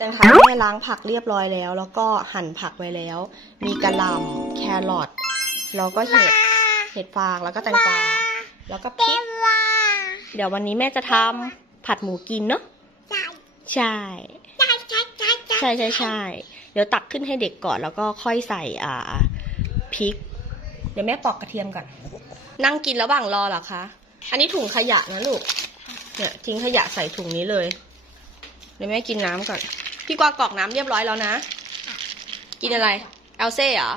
จังคะแม่ล้างผักเรียบร้อยแล้ว แล้วก็หั่นผักไว้แล้ว มีกระหล่ำแครอทแล้วก็เห็ดเห็ดฟางแล้วก็แตงกวาแล้วก็พริกเดี๋ยววันนี้แม่จะทำผัดหมูกินเนาะใช่ใช่ใช่ใช่เดี๋ยวตักขึ้นให้เด็กก่อนแล้วก็ค่อยใส่อ่าพริก เดี๋ยวแม่ปอกกระเทียมก่อน นั่งกินระหว่างรอเหรอคะ อันนี้ถุงขยะนะลูก เนี่ยทิ้งขยะใส่ถุงนี้เลย เดี๋ยวแม่กินน้ำก่อน พี่กวางกรอกน้ำเรียบร้อยแล้วนะ กินอะไรเอลเซ่เหรอ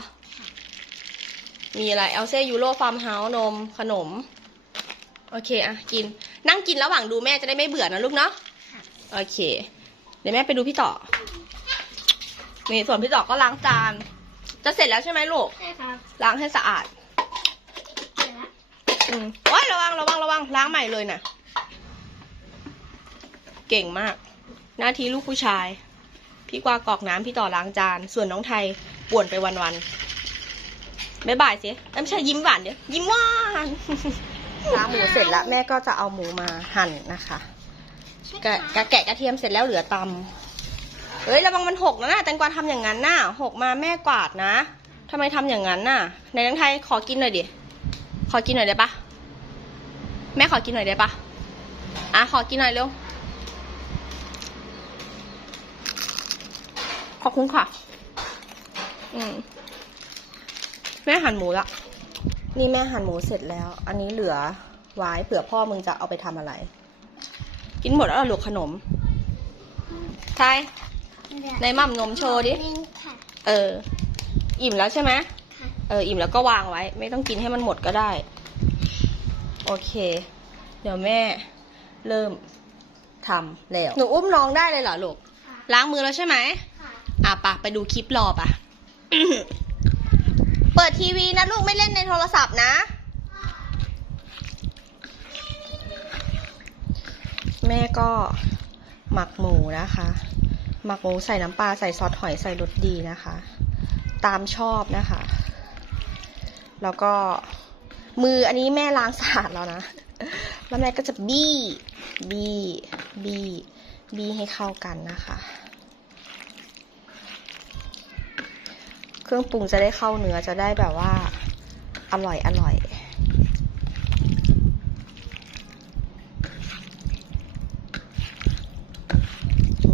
มีอะไรเอลเซ่ยูโรฟาร์มเฮาส์นมขนม โอเคอะกิน นั่งกินระหว่างดูแม่จะได้ไม่เบื่อนะลูกเนาะ โอเค เดี๋ยวแม่ไปดูพี่ต่อ นี่ส่วนพี่ต่อก็ล้างจาน จะเสร็จแล้วใช่ไหมลูก ใช่ครับ ล้างให้สะอาดเสร็จแล้วอืมโอ้ยระวังระวังระวังล้างใหม่เลยนะเก่งมาก หน้าที่ลูกผู้ชาย พี่กวางกรอกน้ำพี่ต่อล้างจาน ส่วนน้องไทยป่วนไปวันๆบ๊ายบายสิเอ้ยไม่ใช่ยิ้มหวานเดี๋ยวยิ้มหวานล้างหมูเสร็จแล้วแม่ก็จะเอาหมูมาหั่นนะคะแกะแกะแกะกระเทียมเสร็จแล้วเหลือตำเอ้ยระวังมันหกนะนะแตงกวาทำอย่างนั้นน่ะหกมาแม่กวาดนะทำไมทำอย่างนั้นน่ะในน้องไทยขอกินหน่อยดิขอกินหน่อยได้ปะแม่ขอกินหน่อยได้ปะอะขอกินหน่อยเร็ว ขอบคุณค่ะ อืมแม่หั่นหมูละ นี่แม่หั่นหมูเสร็จแล้ว อันนี้เหลือไว้เผื่อพ่อมึงจะเอาไปทำอะไร กินหมดแล้วเหรอลูกขนมใช่ในมั่มนมโชว์ดินี่ค่ะเออ อิ่มแล้วใช่ไหมค่ะเออ อิ่มแล้วก็วางไว้ ไม่ต้องกินให้มันหมดก็ได้ โอเค เดี๋ยวแม่เริ่มทำแล้ว หนูอุ้มน้องได้เลยเหรอลูกค่ะล้างมือแล้วใช่ไหมค่ะ อะปะไปดูคลิปรอปะเปิดทีวีนะลูกไม่เล่นในโทรศัพท์นะ แม่ก็หมักหมูนะคะ หมักหมูใส่น้ำปลาใส่ซอสหอยใส่รสดีนะคะ ตามชอบนะคะ แล้วก็มืออันนี้แม่ล้างสะอาดแล้วนะ แล้วแม่ก็จะบี้ บี้ บี้ บี้ให้เข้ากันนะคะ เครื่องปรุงจะได้เข้าเนื้อจะได้แบบว่า อร่อยอร่อย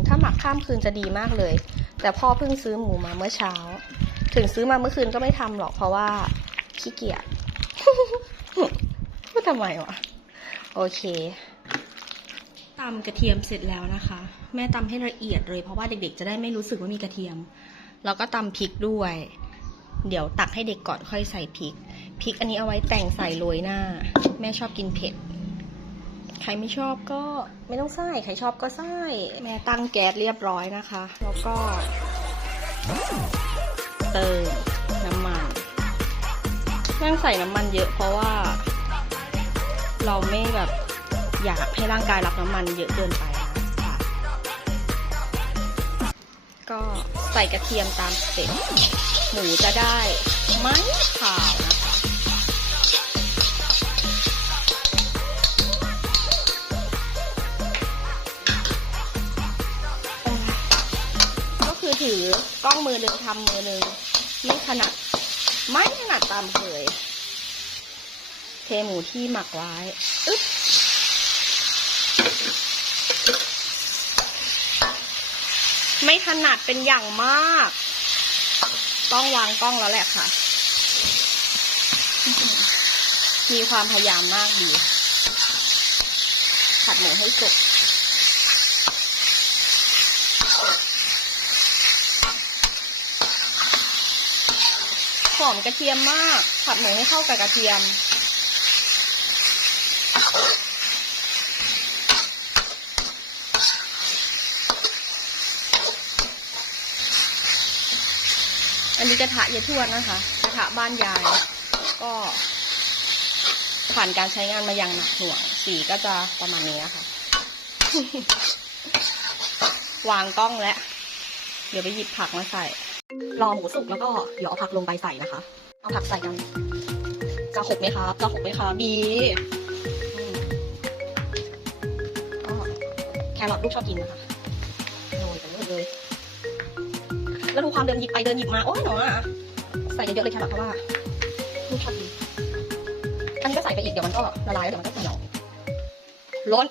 ถ้าหมักข้ามคืนจะดีมากเลย แต่พ่อเพิ่งซื้อหมูมาเมื่อเช้า ถึงซื้อมาเมื่อคืนก็ไม่ทำหรอกเพราะว่าขี้เกียจพูดทำไมวะ โอเคตำกระเทียมเสร็จแล้วนะคะ แม่ตำให้ละเอียดเลยเพราะว่าเด็กๆ จะได้ไม่รู้สึกว่ามีกระเทียม แล้วก็ตำพริกด้วย เดี๋ยวตักให้เด็กก่อนค่อยใส่พริก พริกอันนี้เอาไว้แต่งใส่โรยหน้า แม่ชอบกินเผ็ด ใครไม่ชอบก็ไม่ต้องใส่ ใครชอบก็ใส่ แม่ตั้งแก๊สเรียบร้อยนะคะ แล้วก็ เติมน้ำมันแม่งใส่น้ำมันเยอะเพราะว่า เราไม่แบบอยากให้ร่างกายรับน้ำมันเยอะเกินไป ก็ใส่กระเทียมตามสเต็ปหมูจะได้ไม่ขาวนะคะ ก็คือถือกล้องมือหนึ่งทำมือหนึ่งไม่ถนัดไม่ถนัดตามเคย เทหมูที่หมักไว้อึ๊บ ไม่ถนัดเป็นอย่างมาก ต้องวางกล้องแล้วแหละค่ะ มีความพยายามมากดี ผัดหมูให้สุกหอมกระเทียมมาก ผัดหมูให้เข้ากับกระเทียม นนี้กระทะยายทวดนะคะ กระทะบ้านยาย ก็ ผ่านการใช้งานมาอย่างหนักหน่วง สีก็จะประมาณนี้ค่ะวางกล้องแล้วเดี๋ยวไปหยิบผักมาใส่ รอหมูสุกแล้วก็เดี๋ยวเอาผักลงไปใส่นะคะ เอาผักใส่กัน จะหกไหมครับจะหกไหมคะบีแครอทลูกชอบกินนะคะโรยไปเลยเลย แล้วดูความเดินหยิบไปเดินหยิบมา โอ้ยหนูอะใส่เยอะๆเลยแครอทเพราะว่าลูกชอบกินอันนี้ก็ใส่ไปอีกเดี๋ยวมันก็ละลายแล้วเดี๋ยวมันก็เหี่ยวล้น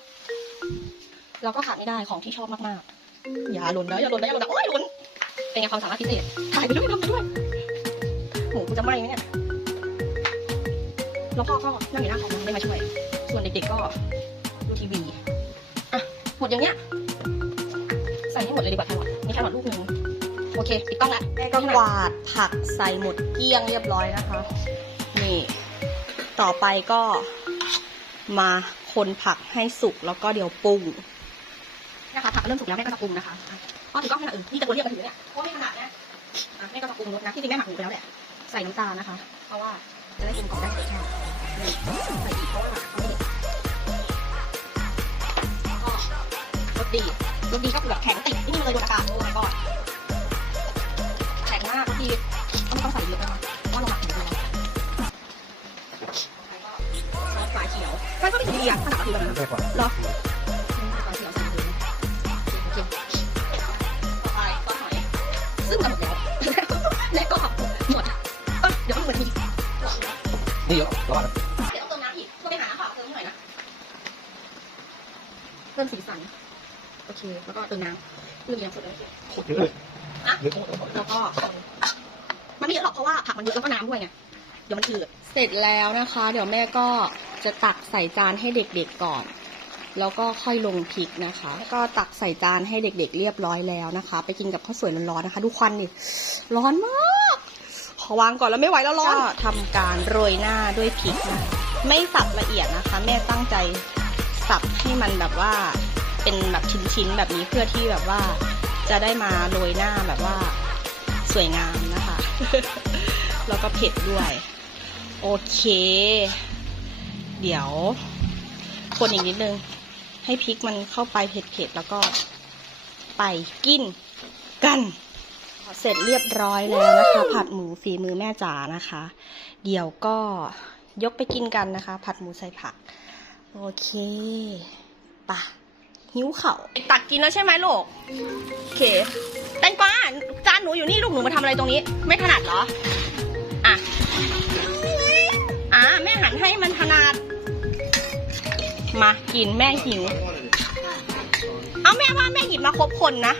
เราก็ขาดไม่ได้ของที่ชอบมากๆ อย่าหล่นนะอย่าหล่นนะอย่าหล่นนะโอ้ยหล่นเป็นไงความสามารถพิเศษถ่ายไปด้วยทำไปด้วยหมูกูจะไหม้ไหมเนี่ยแล้วพ่อก็นั่งอยู่หน้าคอมไม่มาช่วย ส่วนเด็กๆก็ดูทีวี อะหมดอย่างเนี้ย ใส่ให้หมดเลยดีกว่าแครอทมีแครอทลูกหนึ่ง โอเคปิดกล้องละแม่ก็กวาดผักใส่หมดเกลี้ยงเรียบร้อยนะคะ นี่ ต่อไปก็มาคนผักให้สุกแล้วก็เดี๋ยวปรุงนะคะผักเริ่มสุกแล้วแม่ก็จะปรุงนะคะอ๋อถือกล้องขนาดอื่นนี่จะตัวเรียกกันถือเนี่ยเพราะว่าไม่ขนาดนะอะแม่ก็จะปรุงรสนะที่จริงแม่หมักหมูไปแล้วแหละใส่น้ำตาลนะคะ เพราะว่าจะได้กินก่อนได้รสชาตินี่ใส่อีกเพราะว่าเขาไม่เด็ดก็รสดีรสดีก็คือแบบแข็งติดที่นี่เลยโดนอากาศโอ้ my god แข็ งมากบางทีก็ไม่ต้องใส่เยอะนะคะเพราะว่าเราหมักหมูไปแล้วแล้วก็ซอสฝาเขียวมันก็ไม่ดีอะขนาดกะทิแล้วนะใช่กว่าเหรอฝาเขียวใส่เลยโอเคต่อไปซอสหอยซึ่งจะหมดแล้วแล้วก็หมดเอ้ยเดี๋ยวมันเหมือนมีนี่เยอะระวังนะเดี๋ยวต้องเติมน้ำอีกก็ไปหาน้ำเปล่าเติมหน่อยนะเพิ่มสีสันโอเค แล้วก็เติมน้ำลืมเลี้ยงสุดเลยโคตรเยอะเลยเยอะมากแล้วก็ มันเยอะแล้วก็น้ำด้วยไงเดี๋ยวมันจืดเสร็จแล้วนะคะ เดี๋ยวแม่ก็จะตักใส่จานให้เด็กๆก่อน แล้วก็ค่อยลงพริกนะคะก็ตักใส่จานให้เด็ก ๆ เรียบร้อยแล้วนะคะ ไปกินกับข้าวสวยร้อนๆนะคะ ดูควันดิร้อนมาก ขอวางก่อนแล้วไม่ไหวแล้วร้อนก็ทำการโรยหน้าด้วยพริกนะไม่สับละเอียดนะคะ แม่ตั้งใจสับให้มันแบบว่าเป็นแบบชิ้นๆแบบนี้เพื่อที่แบบว่าจะได้มาโรยหน้าแบบว่าสวยงามนะคะ แล้วก็เผ็ดด้วย โอเค เดี๋ยว คนอีกนิดนึง ให้พริกมันเข้าไปเผ็ดๆแล้วก็ไปกินกันเสร็จเรียบร้อยแล้วนะคะ ผัดหมูฝีมือแม่จ๋านะคะ เดี๋ยวก็ยกไปกินกันนะคะ ผัดหมูใส่ผัก โอเคปะหิวเขา่าตักกินแล้วใช่ไหมลูกโอเคแตงกวาจานหนูอยู่นี่ลูกหนูมาทำอะไรตรงนี้ ไม่ถนัดเหรอ มากินแม่หิว เอาแม่ว่าแม่หยิบมาครบคนนะ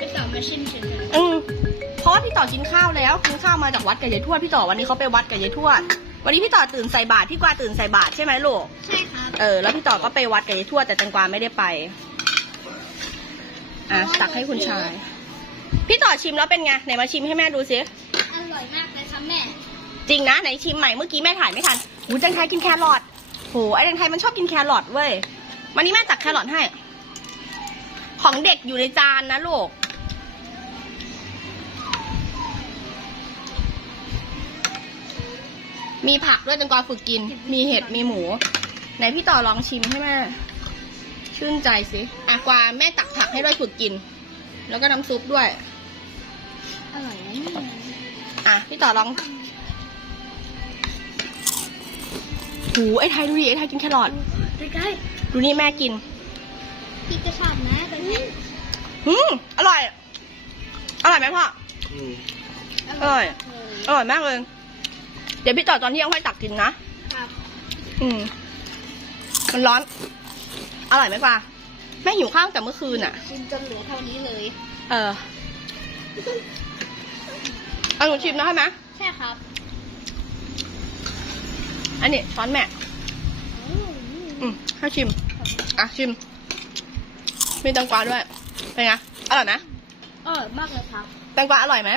ก็สามมาชิมเฉยอืมเพราะว่าพี่ต่อกินข้าวแล้วกินข้าวมาจากวัดกับยายทวดพี่ต่อวันนี้เขาไปวัดกับยายทวด วันนี้พี่ต่อตื่นใส่บาตรพี่กวาตื่นใส่บาตรใช่ไหมลูกๆใช่ครับเออแล้วพี่ต่อก็ไปวัดกับยายทวดแต่แตงกวาไม่ได้ไปอะตักให้คุณชาย พี่ต่อชิมแล้วเป็นไงไหนมาชิมให้แม่ดูซิอร่อยมากเลยครับแม่ จริงนะไหนชิมใหม่เมื่อกี้แม่ถ่ายไม่ทันหูแตงไทยกินแครอทโหไอ้แตงไทยมันชอบกินแครอทเว้ยวันนี้แม่ตักแครอทให้ ของเด็กอยู่ในจานนะลูกมีผักด้วยแตงกวาฝึกกิน มีเห็ด มีหมู ไหนพี่ต่อลองชิมให้แม่ ชื่นใจสิอะกวาแม่ตักผักให้ด้วยฝึกกิน แล้วก็น้ำซุปด้วย อร่อยนะเนี่ยอะพี่ต่อลอง หูไอ้ไทยดูดิไอ้ไทยกินแครอทใกล้ดูนี่แม่กินๆพี่ก็ชอบนะตรงนี้อืมอร่อย อร่อยไหมพ่อ อืมออร่อยเลยอร่อยมากเลย เดี๋ยวพี่ต่อตอนที่ยังค่อยตักกินนะ ครับอืม มันร้อน อร่อยไหมกว่าแม่หิวข้าวตั้งแต่เมื่อคืนอะ กินจนเหลือเท่านี้เลย เออเอาหนูชิมนะให้ไหมใช่ครับ อันนี้ช้อนแม่อืมอืมให้ชิม อะชิม มีแตงกวาด้วย เป็นไง อร่อยไหมอร่อยมากเลยครับแตงกวาอร่อยไหม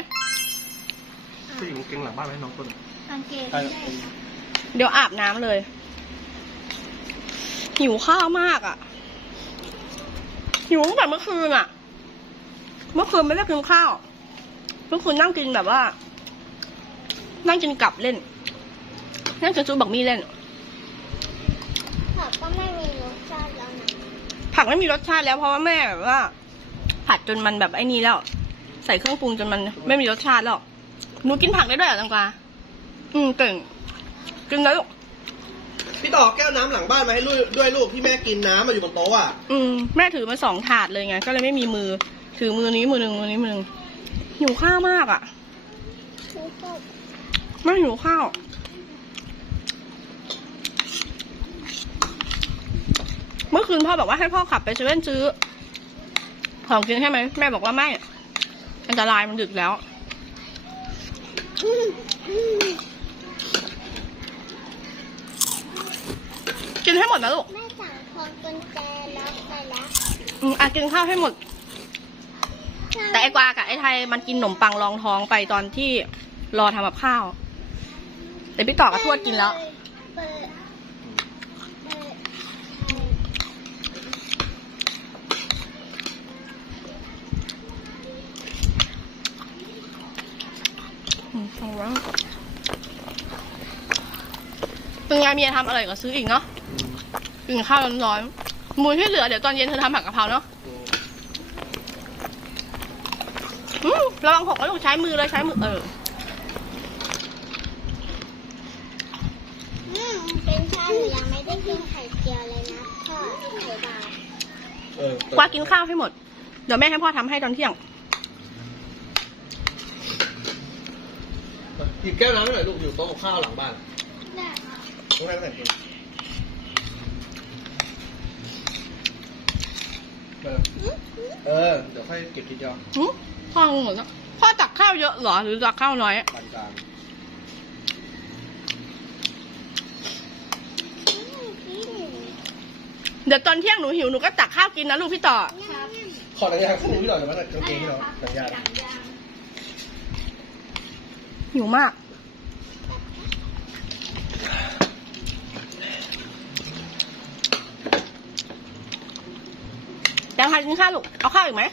ผู้หญิงเก่งหลังบ้านไหมน้องคนสังเกตใช่ได้ครับเดี๋ยวอาบน้ำเลย หิวข้าวมากอะ่ะ หิวตั้งแต่เมื่อคืนอะ่ะ เมื่อคืนไม่ได้กินข้าว เมื่อคืนนั่งกินแบบว่า นั่งกินกลับเล่น นั่งกินจูบักมี่เล่น ผักก็ไม่มีรสชาติแล้วนะผักไม่มีรสชาติแล้วเพราะว่าแม่แบบว่า ผัดจนมันแบบไอ้นี่แล้ว ใส่เครื่องปรุงจนมันไม่มีรสชาติแล้วหนูกินผักได้ด้วยเหรอตังกวาอืมเก่งกินเลยลูกพี่ต่อแก้วน้ำหลังบ้านมาให้ลูกด้วยลูกที่แม่กินน้ำมาอยู่บนโต๊ะอะอืมแม่ถือมาสองถาดเลยไง ก็เลยไม่มีมือ ถือมือนี้มือหนึ่งมือนี้มือหนึ่งหิวข้าวมากอะหนูตกไม่หิวข้าว เมื่อคืนพ่อบอกว่าให้พ่อขับไปเซเว่นซื้อ ของกินใช่ไหมแม่บอกว่าไม่อันตรายมันดึกแล้วอืมอืมกินให้หมดนะลูกแม่สั่งพวงกุญแจล็อกไปแล้วอืมอะกินข้าวให้หมด แต่ไอ้กวากับไอ้ไทยมันกินขนมปังรองท้องไปตอนที่รอทำกับข้าว แต่พี่ต่อกับทวดกินแล้ว เป็นไงเมียทำอะไรก็ซื้ออีกเนาะกินข้าวร้อนๆมูที่เหลือเดี๋ยวตอนเย็นเธอทำผักกะเพราเนาะอืมระวังหกแล้วลูกใช้มือเลยใช้มือเอออืมเป็นชาหนูยังไม่ได้กินไข่เจียวเลยนะพ่อไข่ดาวเออกวาดกินข้าวให้หมด เดี๋ยวแม่ให้พ่อทำให้ตอนเที่ยง หยิบแก้วน้ำให้หน่อยลูกอยู่โต๊ะกับข้าวหลังบ้านได้ ต้องให้ตั้งแต่กินเอออืมอืมเออ เดี๋ยวค่อยเก็บทีเดียวหืมพ่องงหมดแล้วพ่อตักข้าวเยอะเหรอ หรือตักข้าวน้อยปานกลางอืมกินเดี๋ยวตอนเที่ยงหนูหิวหนูก็ตักข้าวกินนะลูกพี่ต่อครับขอหนังยางข้างหนูพี่หน่อยเดี๋ยวมันกางเกงพี่หน่อยหนังยาง หิวมาก ยังใครกินข้าวลูก เอาข้าวอีกไหม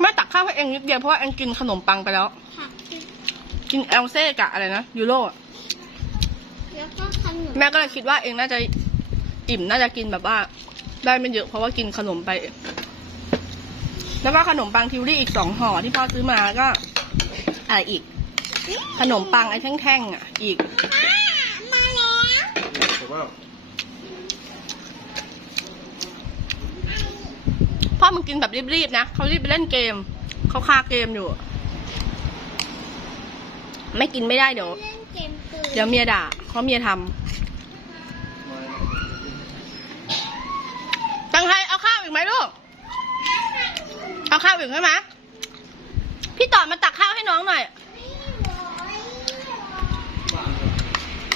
แม่ตักข้าวให้เองนิดเดียวเพราะว่าเองกินขนมปังไปแล้ว ผักกินกินเอลเซ่กับอะไรนะยูโรอะแล้วก็ขนมแม่ก็เลยคิดว่าเองน่าจะอิ่มน่าจะกินแบบว่า ได้ไม่เยอะเพราะว่ากินขนมไป แล้วก็ขนมปังทิวรี่อีกสองห่อที่พ่อซื้อมาแล้วก็ อะไรอีก ขนมปังไอ้แท่งๆอะ อีกอ่ามาแล้วผมว่าพ่อมึงกินแบบรีบๆนะเขารีบไปเล่นเกม เขาคาเกมอยู่ ไม่กินไม่ได้เดี๋ยว เล่นเกมปืนเดี๋ยวเมียด่าเพราะเมียทำตังไทยเอาข้าวอีกไหมลูก เอาข้าวอีกใช่ไหม พี่ต่อมาตักข้าวให้น้องหน่อย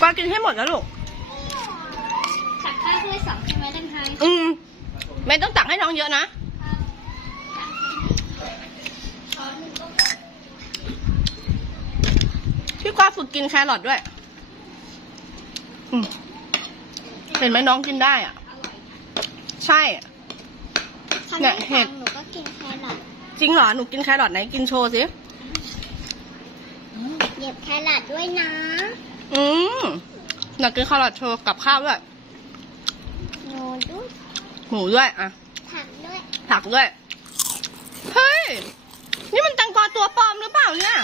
กวากินให้หมดแล้วลูก ตักข้าวถ้วยสองใช่ไหมดังไทยอืมไม่ต้องตักให้น้องเยอะนะ พี่กวาฝึกกินแครอทด้วย อืมเห็นไหมน้องกินได้อะ ใช่ครั้งเนี่ยที่เห็สอดงหนูก็กินแครอท จริงเหรอ หนูกินแครอทไหนกินโชว์สิ เหยียบแครอทด้วยนะ อืมอยากกินแครอทโชว์กับข้าวด้วย หนูด้วย หมูด้วยอะ ผักด้วย ผักด้วย เฮ้ย นี่มันแตงกวาตัวปลอมหรือเปล่าเนี่ย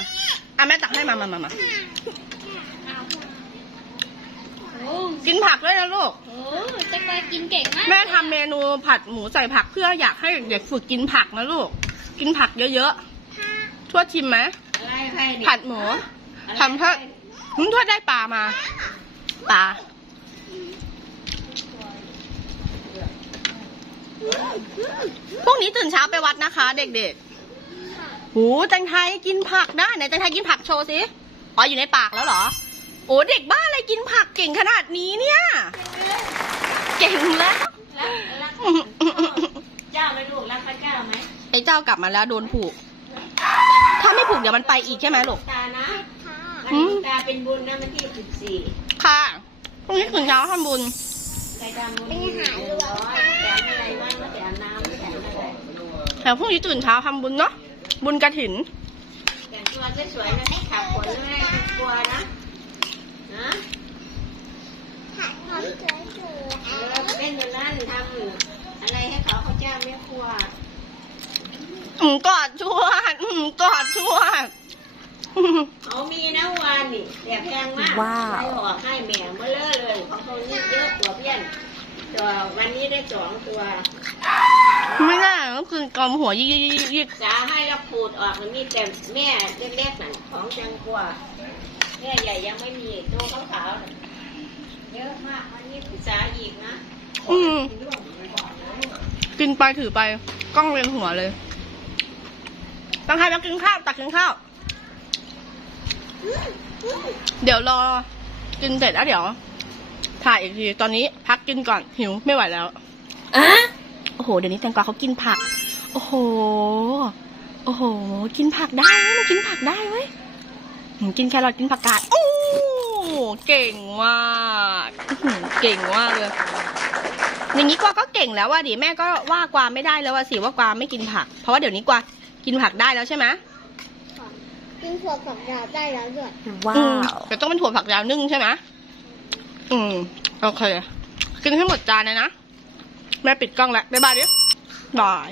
อะแม่ตักให้มามามามาโอ้กินผักด้วยนะลูกโหเจ๊กอยกินเก่งมาก แม่ทำเมนูผัดหมูใส่ผักเพื่ออยากให้เด็กฝึกกินผักนะลูก กินผักเยอะๆทวดชิมไหม อะไรใครผัดหมูทำเพื่อหืมทวดได้ปลามา ปลาพรุ่งนี้ตื่นเช้าไปวัดนะคะ เด็กๆ หูแตงไทยกินผักได้ไหนแตงไทยกินผักโชว์สิ อ๋ออยู่ในปากแล้วเหรอ โอ้เด็กบ้าอะไรกินผักเก่งขนาดนี้เนี่ย เก่งแล้วเจ้าไหมลูกรักพระเจ้าไหม ไอ้เจ้ากลับมาแล้วโดนผูก ถ้าไม่ผูกเดี๋ยวมันไปอีกใช่ไหมลูก ตานะค่ะวันอืม ตาเป็นบุญนะมันที่สิบสี่ค่ะพรุ่งนี้ตื่นเช้าทำบุญ ใครทำบุญหนึ่งร้อยแถมอะไรบ้างแถมน้ำแถมอะไรแต่พรุ่งนี้ตื่นเช้าทำบุญเนาะ บุญกระถิน แต่งตัวสวยๆนะไม่ขับขนไม่ให้กลัวนะนะผักหอมสวยเออเล่นอยู่นั่นทำอยู่ๆอะไรให้เขาเขาจ้างแม่ครัวอืม กอดชวดอืมกอดชวดเขามีนะวันนี่แต่แพงมากว้าวให้ออกให้แหม่เมื่อเลอะเลยของเขานี่เยอะกว่าเพื่อนตัววันนี้ได้สองตัวไม่น่าก็คือกอมหัวยิกยิกยิกยิกจะให้เราขูดออกมันมีแต่แม่เล็กๆนั่นของจังกว่าแม่ใหญ่ยังไม่มีตัวขาวๆน่ะเยอะมากวันนี้ศึกษาอีกนะอืมกินไปถือไปกล้องเรียงหัวเลย ตังไทยมากินข้าวตักกินข้าว เดี๋ยวรอ กินเสร็จแล้วเดี๋ยว ถ่ายอีกที ตอนนี้พักกินก่อนหิวไม่ไหวแล้วอะโอ้โห เดี๋ยวนี้แตงกวาเขากินผัก โอ้โห โอ้โห กินผักได้เว้ยมันกินผักได้เว้ยหืมกินแครอทกินผักกาดโอ้เก่งมากอื้อหือเก่งมากเลย อย่างนี้กวาก็เก่งแล้วว่าดิแม่ก็ว่ากวาไม่ได้แล้วว่าสิว่ากวาไม่กินผัก เพราะว่าเดี๋ยวนี้กวา กินผักได้แล้วใช่ไหมกินถั่วฝักยาวได้แล้วด้วยอืมแต่ต้องเป็นถั่วผักยาวนึ่งใช่ไหมอืมโอเค กินให้หมดจานเลยนะ แม่ปิดกล้องแล้วบ๊ายบายดิบาย